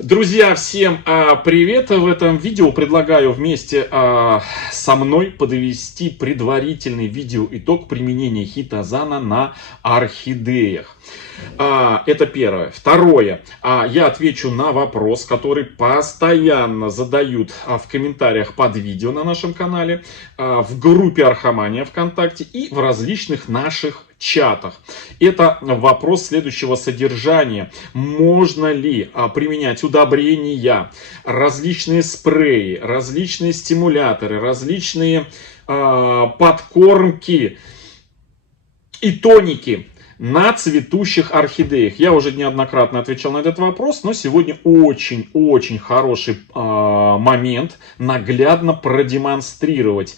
Друзья, всем привет! В этом видео предлагаю вместе со мной подвести предварительный видеоитог применения хитозана на орхидеях. Это первое. Второе. Я отвечу на вопрос, который постоянно задают в комментариях под видео на нашем канале, в группе Архамания ВКонтакте и в различных наших чатах. Это вопрос следующего содержания. Можно ли применять удобрения, различные спреи, различные стимуляторы, различные подкормки и тоники на цветущих орхидеях? Я уже неоднократно отвечал на этот вопрос, но сегодня очень хороший момент наглядно продемонстрировать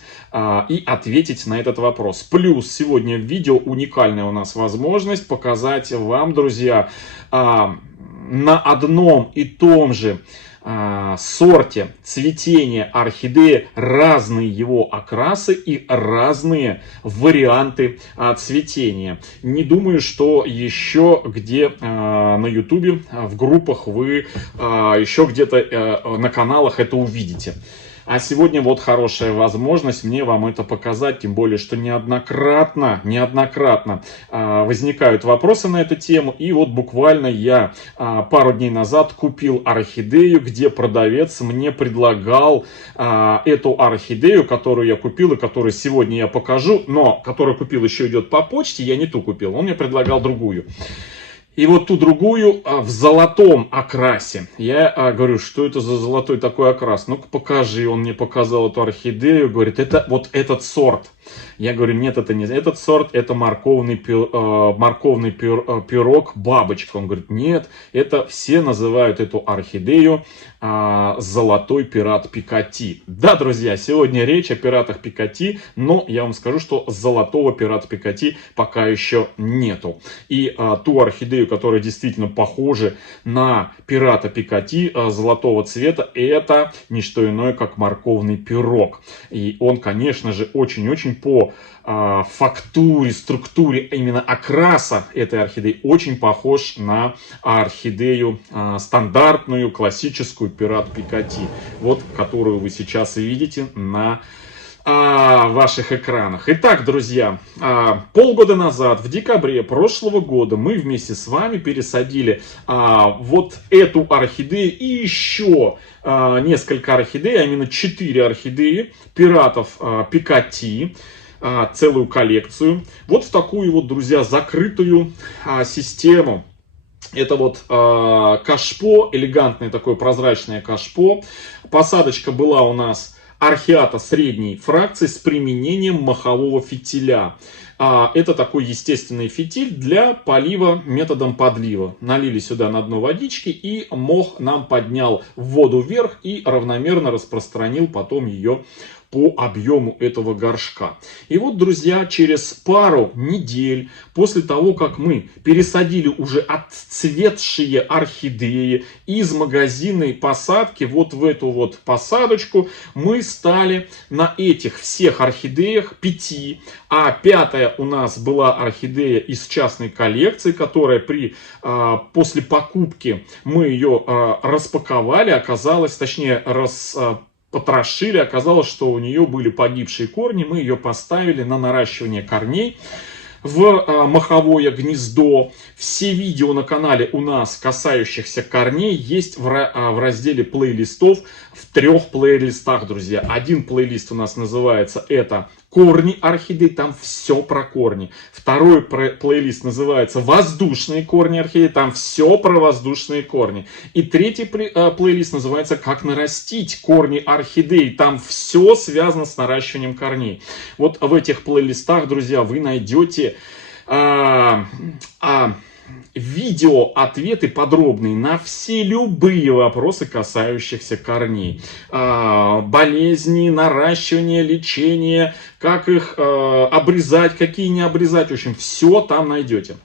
и ответить на этот вопрос. Плюс сегодня в видео уникальная у нас возможность показать вам, друзья, на одном и том же сорте цветения орхидеи разные его окрасы и разные варианты цветения. Не думаю, что еще где на ютубе в группах вы еще где-то на каналах это увидите. А сегодня вот хорошая возможность мне вам это показать, тем более, что неоднократно возникают вопросы на эту тему. И вот буквально я пару дней назад купил орхидею, где продавец мне предлагал эту орхидею, которую я купил и которую сегодня я покажу, но которую купил еще идет по почте, я не ту купил, он мне предлагал другую. И вот ту другую в золотом окрасе. Я говорю, что это за золотой такой окрас? Ну-ка покажи. Он мне показал эту орхидею, говорит, это вот этот сорт. Я говорю, нет, это не этот сорт, это морковный пирог бабочка. Он говорит, нет, это все называют эту орхидею золотой пират Пикатти. Да, друзья, сегодня речь о пиратах Пикатти, но я вам скажу, что золотого пирата Пикатти пока еще нету. И ту орхидею, которая действительно похожа на пирата Пикатти золотого цвета, это не что иное, как морковный пирог. И он, конечно же, очень-очень по фактуре, структуре именно окраса этой орхидеи очень похож на орхидею стандартную, классическую пират Пикатти, вот которую вы сейчас и видите на ваших экранах. Итак, друзья, полгода назад, в декабре прошлого года, мы вместе с вами пересадили вот эту орхидею и еще несколько орхидей, а именно 4 орхидеи пиратов Пикатти, целую коллекцию, вот в такую вот, друзья, закрытую систему. Это вот кашпо, элегантное такое прозрачное кашпо. Посадочка была у нас орхиата средней фракции с применением мохового фитиля. Это такой естественный фитиль для полива методом подлива. Налили сюда на дно водички, и мох нам поднял воду вверх и равномерно распространил потом ее по объему этого горшка. И вот, друзья, через пару недель после того, как мы пересадили уже отцветшие орхидеи из магазинной посадки вот в эту вот посадочку, мы стали на этих всех орхидеях 5, а 5-я у нас была орхидея из частной коллекции, которая после покупки мы ее распаковали, оказалось, точнее, потрошили, оказалось, что у нее были погибшие корни, мы ее поставили на наращивание корней в моховое гнездо. Все видео на канале у нас, касающихся корней, есть в разделе плейлистов, в 3 плейлистах, друзья. Один плейлист у нас называется «Это корни орхидей», там все про корни. Второй плейлист называется «Воздушные корни орхидей», там все про воздушные корни. И третий плейлист называется «Как нарастить корни орхидей», там все связано с наращиванием корней. Вот в этих плейлистах, друзья, вы найдете видео, ответы подробные на все любые вопросы, касающихся корней. Болезни, наращивание, лечение, как их обрезать, какие не обрезать. В общем, все там найдете.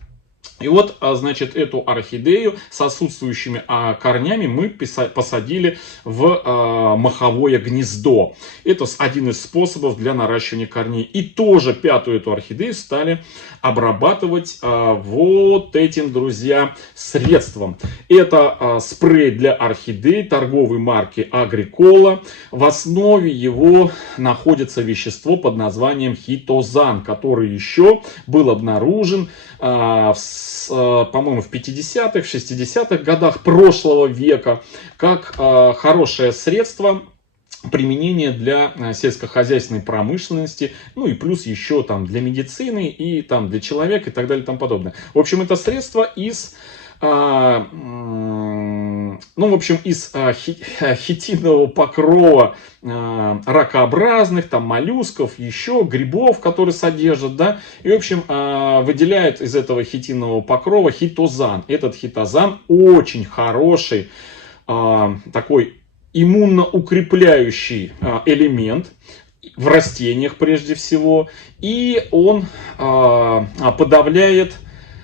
И вот, значит, эту орхидею с отсутствующими корнями мы посадили в моховое гнездо. Это один из способов для наращивания корней. И тоже пятую эту орхидею стали обрабатывать вот этим, друзья, средством. Это спрей для орхидей торговой марки Агрикола. В основе его находится вещество под названием хитозан, который еще был обнаружен по-моему, в 50-х, 60-х годах прошлого века, как хорошее средство применения для сельскохозяйственной промышленности, ну и плюс еще там для медицины и там для человека и так далее и тому подобное. В общем, это средство из хитинового покрова ракообразных, там, моллюсков, еще грибов, которые содержат, да, и, в общем, выделяют из этого хитинового покрова хитозан. Этот хитозан очень хороший, такой иммуноукрепляющий элемент в растениях прежде всего, и он подавляет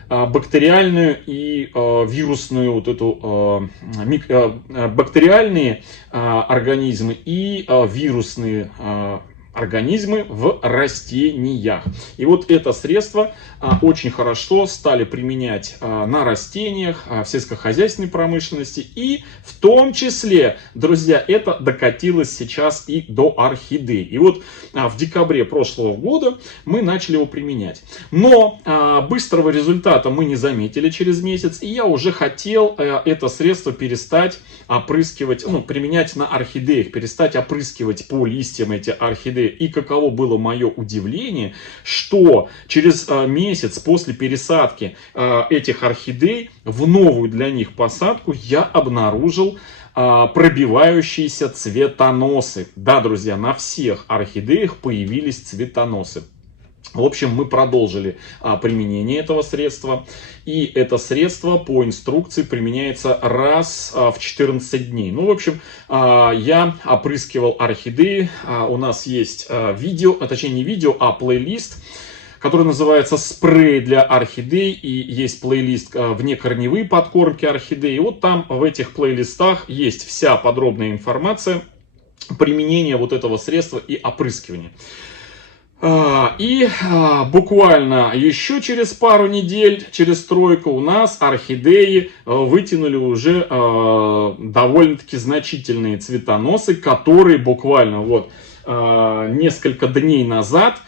бактериальную и вирусную вот эту бактериальные организмы и вирусные организмы в растениях. И вот это средство очень хорошо стали применять на растениях, в сельскохозяйственной промышленности. И в том числе, друзья, это докатилось сейчас и до орхидей. И вот в декабре прошлого года мы начали его применять. Но быстрого результата мы не заметили через месяц. И я уже хотел это средство перестать опрыскивать, применять на орхидеях, перестать опрыскивать по листьям эти орхидеи. И каково было мое удивление, что через месяц после пересадки этих орхидей в новую для них посадку я обнаружил пробивающиеся цветоносы. Да, друзья, на всех орхидеях появились цветоносы. В общем, мы продолжили применение этого средства. И это средство по инструкции применяется раз в 14 дней. Ну, в общем, я опрыскивал орхидеи. У нас есть видео, точнее не видео, а плейлист, который называется «Спрей для орхидей». И есть плейлист «Внекорневые подкормки орхидей». И вот там в этих плейлистах есть вся подробная информация применения вот этого средства и опрыскивания. И буквально еще через пару недель, через тройку, у нас орхидеи вытянули уже довольно-таки значительные цветоносы, которые буквально вот несколько дней назад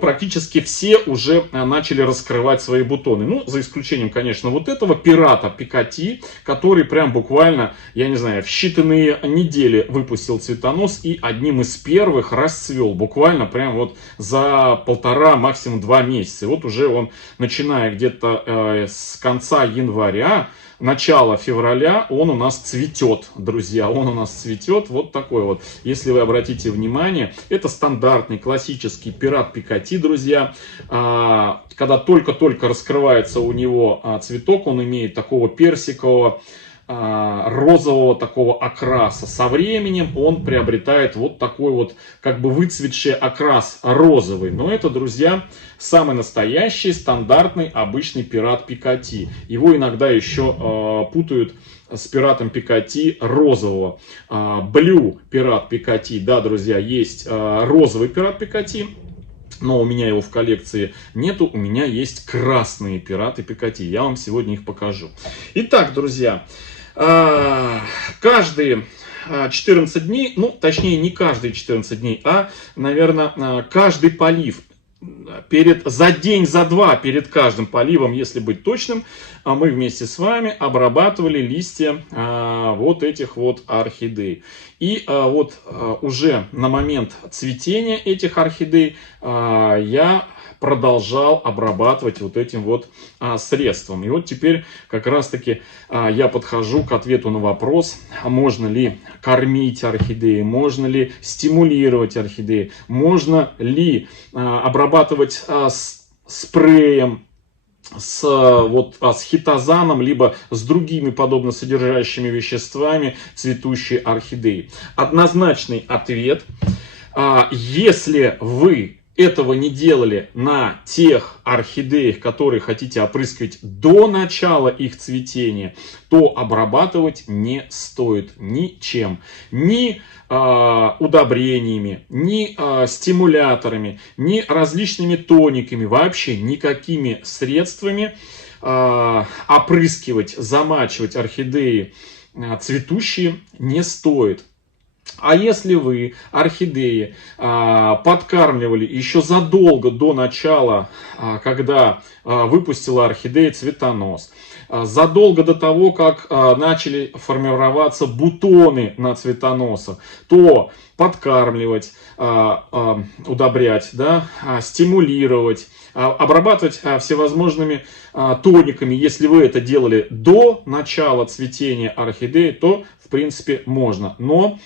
практически все уже начали раскрывать свои бутоны. Ну, за исключением, конечно, вот этого пирата Пикати, который прям буквально, я не знаю, в считанные недели выпустил цветонос и одним из первых расцвел. Буквально прям вот за 1,5, максимум 2 месяца. И вот уже он, начиная где-то с конца января, начало февраля, он у нас цветет, друзья, он у нас цветет, вот такой вот. Если вы обратите внимание, это стандартный классический пират Пикати, друзья. Когда только-только раскрывается у него цветок, он имеет такого персикового, розового такого окраса. Со временем он приобретает вот такой вот как бы выцветший окрас розовый. Но это, друзья, самый настоящий, стандартный, обычный пират Пикати. Его иногда еще путают с пиратом Пикати розового. Блю пират Пикати, да, друзья, есть розовый пират Пикати. Но у меня его в коллекции нету, у меня есть красные пираты Пикати. Я вам сегодня их покажу. Итак, друзья, каждые 14 дней, точнее не каждые 14 дней, а, наверное, каждый полив. За день, за два перед каждым поливом, если быть точным, мы вместе с вами обрабатывали листья вот этих вот орхидей. И вот уже на момент цветения этих орхидей я продолжал обрабатывать вот этим вот средством. И вот теперь как раз таки я подхожу к ответу на вопрос, можно ли кормить орхидеи, можно ли стимулировать орхидеи, можно ли обрабатывать спреем с хитозаном, либо с другими подобно содержащими веществами цветущие орхидеи. Однозначный ответ: если вы этого не делали на тех орхидеях, которые хотите опрыскивать до начала их цветения, то обрабатывать не стоит ничем. Ни удобрениями, ни стимуляторами, ни различными тониками, вообще никакими средствами опрыскивать, замачивать орхидеи цветущие не стоит. А если вы орхидеи подкармливали еще задолго до начала, когда выпустила орхидея цветонос, задолго до того, как начали формироваться бутоны на цветоносах, то подкармливать, удобрять, да, стимулировать, обрабатывать всевозможными тониками. Если вы это делали до начала цветения орхидеи, то в принципе можно. Но,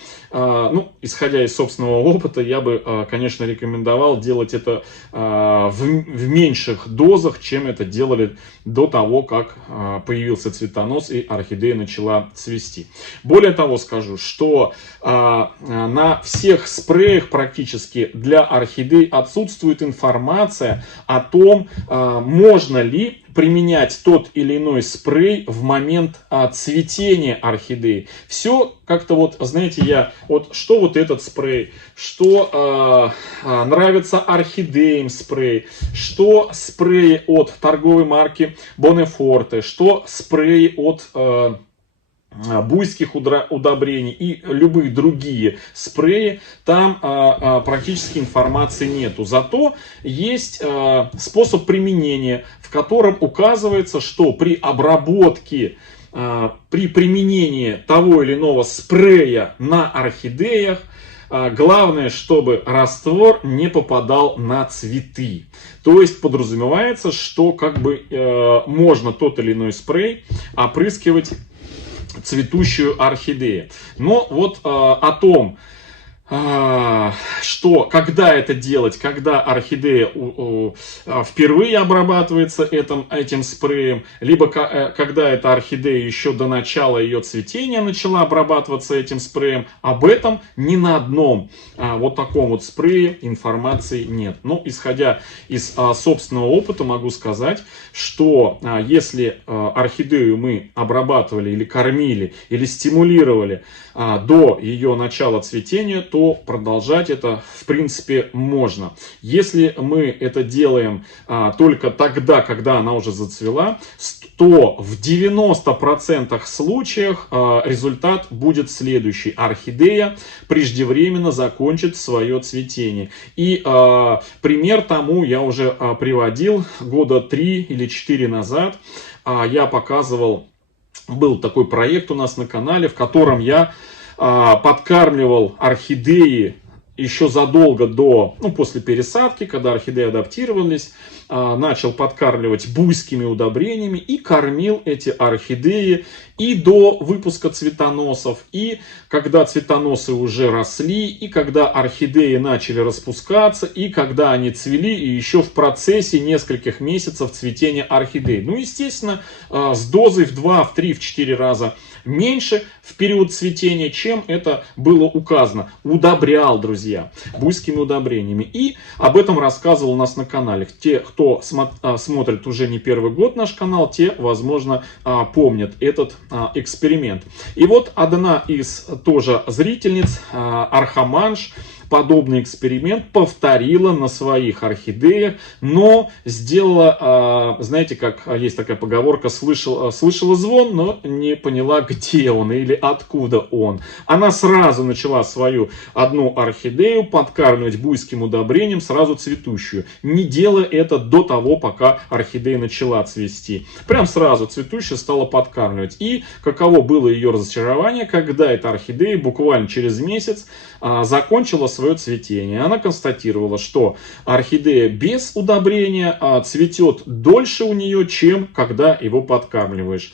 исходя из собственного опыта, я бы, конечно, рекомендовал делать это в меньших дозах, чем это делали до того, как появился цветонос и орхидея начала цвести. Более того, скажу, что на всех спреях практически для орхидей отсутствует информация о том, можно ли применять тот или иной спрей в момент цветения орхидеи. Все как-то вот, знаете, что вот этот спрей, что нравится орхидеям спрей, что спреи от торговой марки Bonneforte, что спреи от буйских удобрений и любые другие спреи, там практически информации нету. Зато есть способ применения, в котором указывается, что при обработке, при применении того или иного спрея на орхидеях, главное, чтобы раствор не попадал на цветы. То есть подразумевается, что можно тот или иной спрей опрыскивать цветущую орхидею. Но вот о том, что когда это делать, когда орхидея впервые обрабатывается этим спреем, либо когда эта орхидея еще до начала ее цветения начала обрабатываться этим спреем, об этом ни на одном вот таком вот спрее информации нет. Но исходя из собственного опыта могу сказать, что если орхидею мы обрабатывали или кормили, или стимулировали до ее начала цветения, то продолжать это в принципе можно. Если мы это делаем только тогда, когда она уже зацвела, то в 90% случаев результат будет следующий. Орхидея преждевременно закончит свое цветение. И пример тому я уже приводил года 3 или 4 назад. Я показывал, был такой проект у нас на канале, в котором я подкармливал орхидеи еще задолго до, после пересадки, когда орхидеи адаптировались, начал подкармливать буйскими удобрениями и кормил эти орхидеи и до выпуска цветоносов, и когда цветоносы уже росли, и когда орхидеи начали распускаться, и когда они цвели, и еще в процессе нескольких месяцев цветения орхидей. Естественно, с дозой в 2, в 3, в 4 раза меньше в период цветения, чем это было указано. Удобрял, друзья, буйскими удобрениями. И об этом рассказывал у нас на канале. Те, кто смотрит уже не первый год наш канал, те, возможно, помнят этот эксперимент. И вот одна из тоже зрительниц, Архаманш, подобный эксперимент повторила на своих орхидеях, но сделала, знаете, как есть такая поговорка, слышала звон, но не поняла, где он или откуда он. Она сразу начала свою одну орхидею подкармливать буйским удобрением, сразу цветущую, не делая это до того, пока орхидея начала цвести. Прям сразу цветущая стала подкармливать. И каково было ее разочарование, когда эта орхидея буквально через месяц закончила свое цветение. Она констатировала, что орхидея без удобрения цветет дольше у нее, чем когда его подкармливаешь.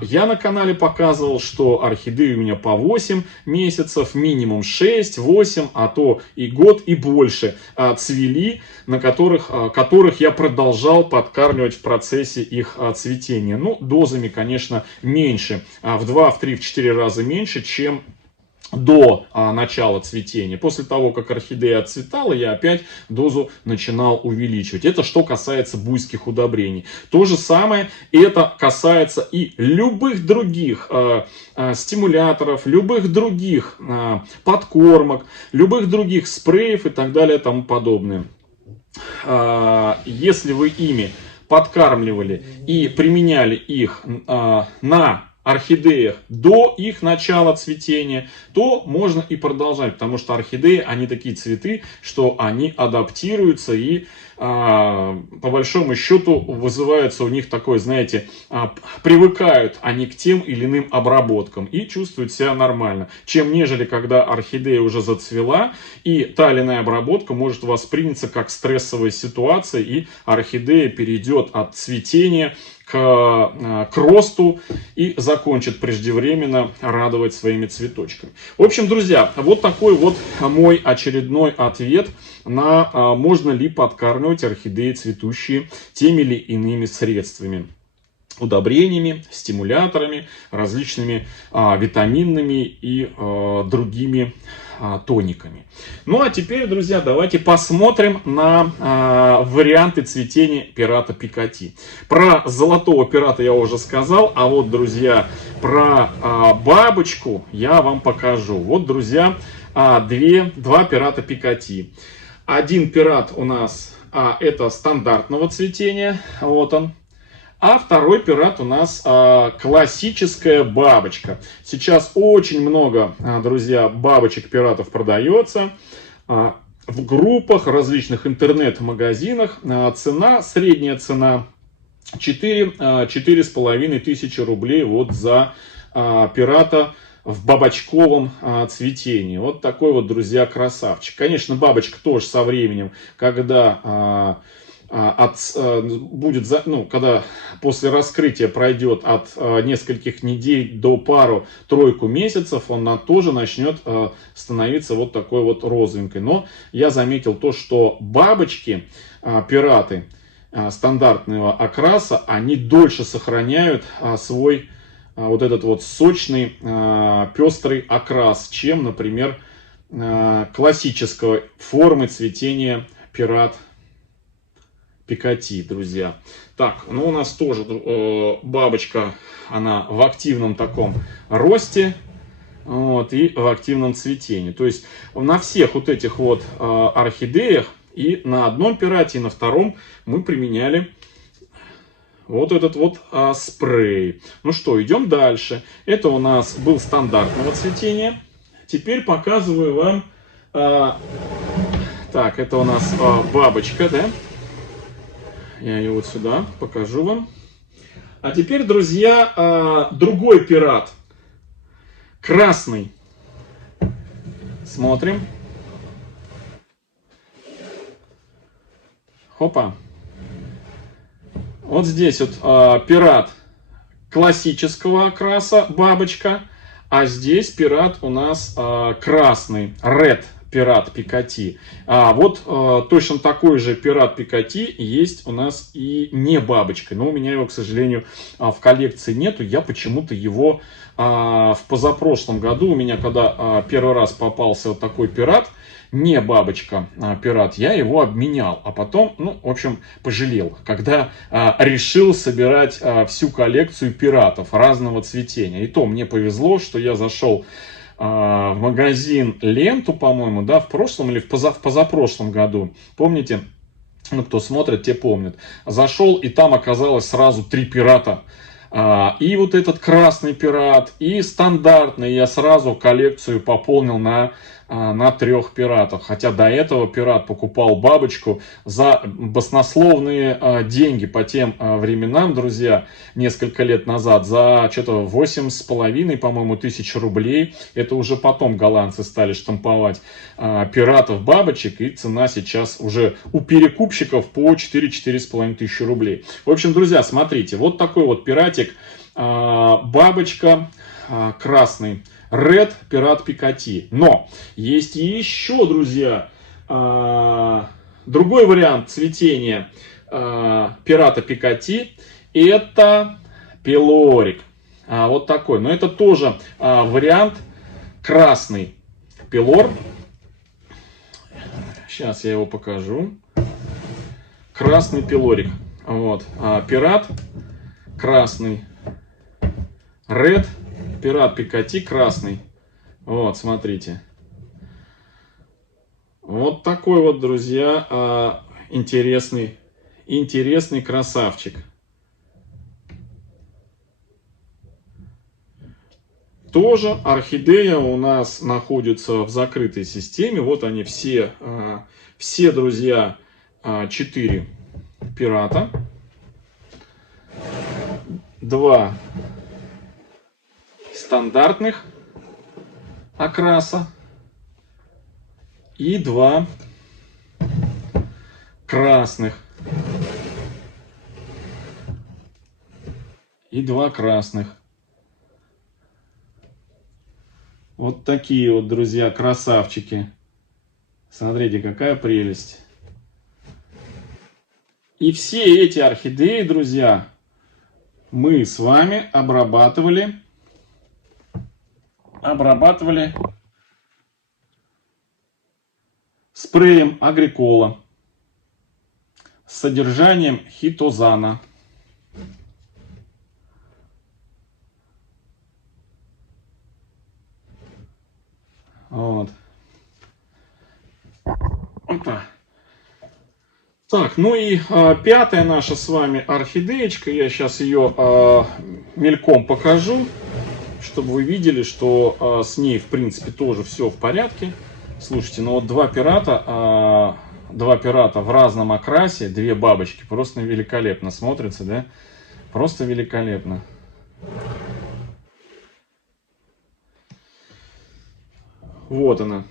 Я на канале показывал, что орхидеи у меня по 8 месяцев, минимум 6, 8, а то и год и больше цвели, которых я продолжал подкармливать в процессе их цветения. Дозами, конечно, меньше, в 2, в 3, в 4 раза меньше, чем до начала цветения. После того, как орхидея отцветала, я опять дозу начинал увеличивать. Это что касается буйских удобрений. То же самое это касается и любых других стимуляторов, любых других подкормок, любых других спреев и так далее и тому подобное. Если вы ими подкармливали и применяли их на орхидеях до их начала цветения, то можно и продолжать, потому что орхидеи, они такие цветы, что они адаптируются и по большому счету вызывается у них такое, знаете, привыкают они к тем или иным обработкам и чувствуют себя нормально, чем нежели когда орхидея уже зацвела и та или иная обработка может восприняться как стрессовая ситуация и орхидея перейдет от цветения к росту и закончит преждевременно радовать своими цветочками. В общем, друзья, вот такой вот мой очередной ответ на можно ли подкармливать орхидеи цветущие теми или иными средствами. Удобрениями, стимуляторами, различными витаминными и другими тониками. Ну а теперь, друзья, давайте посмотрим на варианты цветения пирата Пикати. Про золотого пирата я уже сказал, а вот, друзья, про бабочку я вам покажу. Вот, друзья, два пирата Пикати. Один пират у нас это стандартного цветения, вот он. А второй пират у нас классическая бабочка. Сейчас очень много, друзья, бабочек-пиратов продается в группах, различных интернет-магазинах. Средняя цена 4-4,5 тысячи рублей вот за пирата в бабочковом цветении. Вот такой вот, друзья, красавчик. Конечно, бабочка тоже со временем, когда когда после раскрытия пройдет от нескольких недель до пару-тройку месяцев, он тоже начнет становиться вот такой вот розовенькой. Но я заметил то, что бабочки, пираты стандартного окраса, они дольше сохраняют свой вот этот вот сочный, пестрый окрас, чем, например, классической формы цветения пират Пикати, друзья. Так, ну у нас тоже бабочка, она в активном таком росте, вот, и в активном цветении. То есть на всех вот этих вот орхидеях и на одном пирате, и на втором мы применяли вот этот вот спрей. Ну что, идем дальше. Это у нас был стандартного цветения. Теперь показываю вам. Так, это у нас бабочка, да? Я ее вот сюда покажу вам. А теперь, друзья, другой пират. Красный. Смотрим. Хопа. Вот здесь вот пират классического окраса, бабочка. А здесь пират у нас красный, red. Пират Пикати. Вот точно такой же пират Пикати есть у нас и не бабочкой. Но у меня его, к сожалению, в коллекции нету. Я почему-то его в позапрошлом году, у меня когда первый раз попался вот такой пират, не бабочка пират, я его обменял. А потом, ну, в общем, пожалел, когда решил собирать всю коллекцию пиратов разного цветения. И то мне повезло, что я зашел в магазин Ленту, по-моему, да, в прошлом или в позапрошлом году. Помните? Ну, кто смотрит, те помнят. Зашел, и там оказалось сразу 3 пирата. И вот этот красный пират, и стандартный. Я сразу коллекцию пополнил на 3 пиратах. Хотя до этого пират покупал бабочку за баснословные деньги по тем временам, друзья, несколько лет назад, за что-то 8,5, по-моему, тысяч рублей. Это уже потом голландцы стали штамповать пиратов бабочек, и цена сейчас уже у перекупщиков по 4-4,5 тысячи рублей. В общем, друзья, смотрите, вот такой вот пиратик, бабочка, красный. Red пират Пикати. Но есть еще, друзья, другой вариант цветения пирата Пикати. Это пилорик. Вот такой. Но это тоже вариант красный пилор. Сейчас я его покажу. Красный пилорик. Вот. Пират красный. Red. Пират Пикати красный. Вот, смотрите. Вот такой вот, друзья, интересный красавчик. Тоже орхидея у нас находится в закрытой системе. Вот они все, друзья, 4 пирата. 2 стандартных окраса и 2 красных. Вот такие вот, друзья, красавчики. Смотрите, какая прелесть. И все эти орхидеи, друзья, мы с вами обрабатывали спреем Агрикола с содержанием хитозана. Вот. Опа. Так, ну и пятая наша с вами орхидеечка. Я сейчас ее мельком покажу, чтобы вы видели, что с ней, в принципе, тоже все в порядке. Слушайте, ну вот два пирата в разном окрасе, 2 бабочки, просто великолепно смотрятся, да? Просто великолепно. Вот она.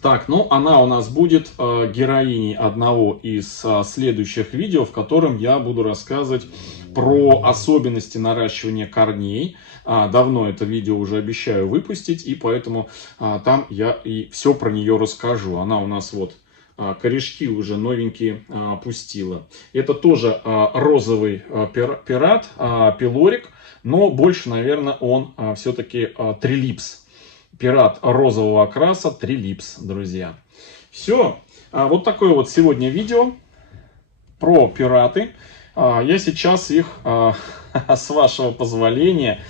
Так, ну она у нас будет героиней одного из следующих видео, в котором я буду рассказывать про особенности наращивания корней. Давно это видео уже обещаю выпустить, и поэтому там я и все про нее расскажу. Она у нас вот корешки уже новенькие пустила. Это тоже розовый пират, пилорик, но больше, наверное, он все-таки трилипс. Пират розового окраса, трилипс, друзья. Все. Вот такое вот сегодня видео про пираты. Я сейчас их, с вашего позволения,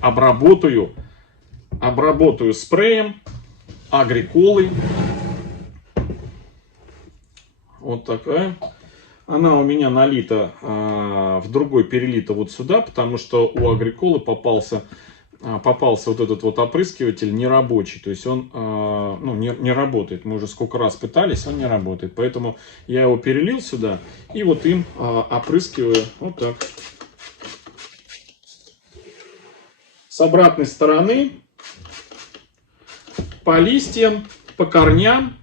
обработаю спреем Агриколы. Вот такая. Она у меня налита, в другой перелита вот сюда, потому что у Агриколы попался вот этот вот опрыскиватель нерабочий, то есть он не работает. Мы уже сколько раз пытались, он не работает. Поэтому я его перелил сюда и вот им опрыскиваю вот так. С обратной стороны по листьям, по корням.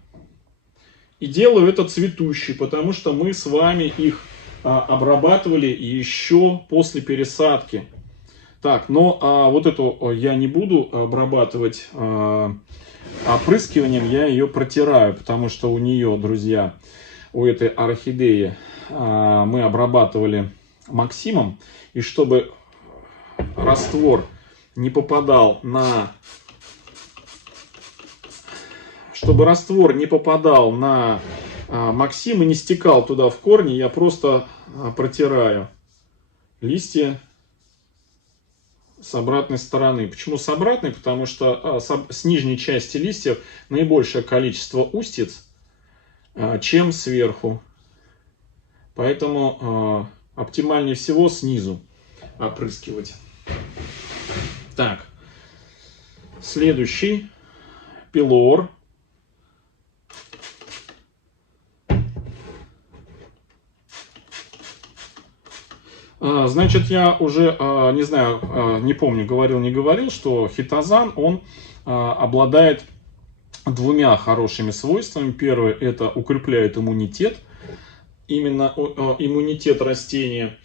И делаю это цветущий, потому что мы с вами их обрабатывали еще после пересадки. Так, но вот эту я не буду обрабатывать опрыскиванием, я ее протираю, потому что у нее, друзья, у этой орхидеи мы обрабатывали Максимом, и чтобы раствор не попадал на Максим и не стекал туда в корни, я просто протираю листья с обратной стороны. Почему с обратной? Потому что с нижней части листьев наибольшее количество устиц, чем сверху. Поэтому оптимальнее всего снизу опрыскивать. Так, следующий пилор. Значит, я уже, не знаю, не помню, говорил, не говорил, что хитозан, он обладает 2 хорошими свойствами. Первое, это укрепляет иммунитет, именно иммунитет растения.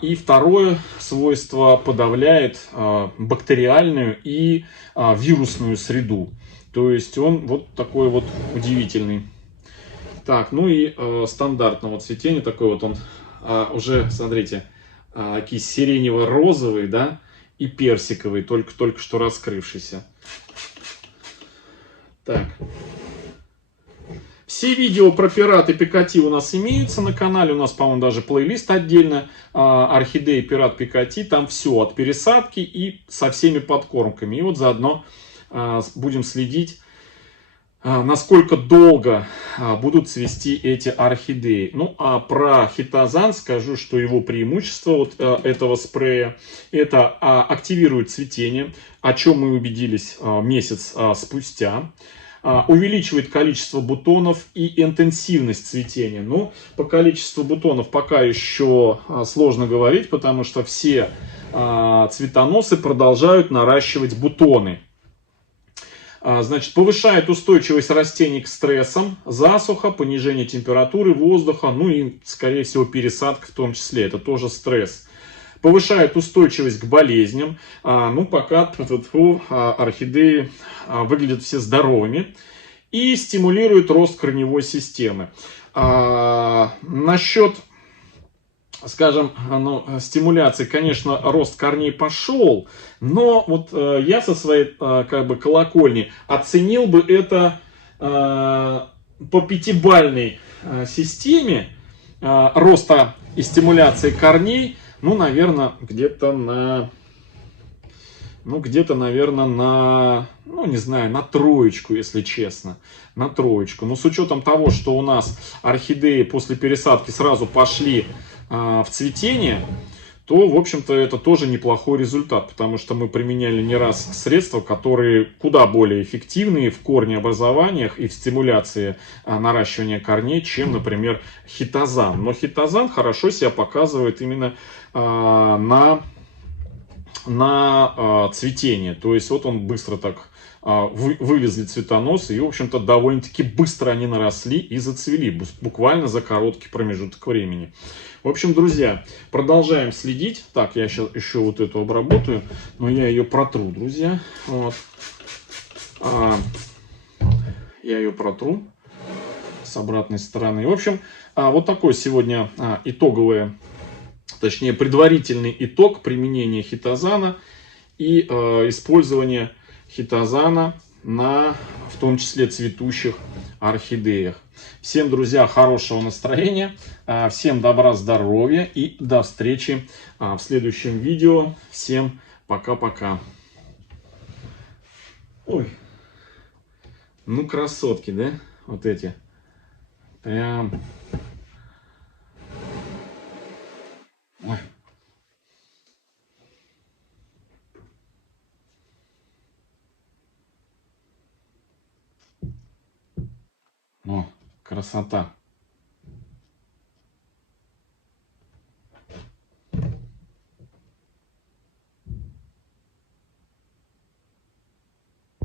И второе свойство, подавляет бактериальную и вирусную среду. То есть он вот такой вот удивительный. Так, ну и стандартного цветения, такой вот он уже, смотрите, такие сиренево-розовый, да, и персиковый, только что раскрывшийся. Так. Все видео про пират и пикати у нас имеются на канале. У нас, по-моему, даже плейлист отдельно. Орхидея, пират, пикати. Там все от пересадки и со всеми подкормками. И вот заодно будем следить, насколько долго будут цвести эти орхидеи. Ну, а про хитозан скажу, что его преимущество вот этого спрея, это активирует цветение, о чем мы убедились месяц спустя. Увеличивает количество бутонов и интенсивность цветения. Ну, по количеству бутонов пока еще сложно говорить, потому что все цветоносы продолжают наращивать бутоны. Значит, повышает устойчивость растений к стрессам, засуха, понижение температуры воздуха, ну и, скорее всего, пересадка в том числе. Это тоже стресс. Повышает устойчивость к болезням. Ну, пока орхидеи выглядят все здоровыми. И стимулирует рост корневой системы. Насчет, скажем, стимуляции, конечно, рост корней пошел. Но вот я со своей колокольни оценил бы это по пятибалльной системе роста и стимуляции корней. Ну, наверное, наверное, не знаю, на троечку, если честно. На троечку. Но с учетом того, что у нас орхидеи после пересадки сразу пошли в цветение, то, в общем-то, это тоже неплохой результат. Потому что мы применяли не раз средства, которые куда более эффективные в корнеобразованиях и в стимуляции наращивания корней, чем, например, хитозан. Но хитозан хорошо себя показывает именно на цветение. То есть вот он быстро так вылезли цветоносы, и, в общем-то, довольно-таки быстро они наросли и зацвели, буквально за короткий промежуток времени. В общем, друзья, продолжаем следить. Так, я сейчас еще вот эту обработаю, но я ее протру, друзья. Вот. Я ее протру с обратной стороны. В общем, вот такой сегодня итоговое, точнее, предварительный итог применения хитозана и использования хитозана на, в том числе, цветущих орхидеях. Всем, друзья, хорошего настроения, всем добра, здоровья и до встречи в следующем видео. Всем пока-пока. Ой, ну красотки, да? Вот эти. Прям... Ой. О, красота.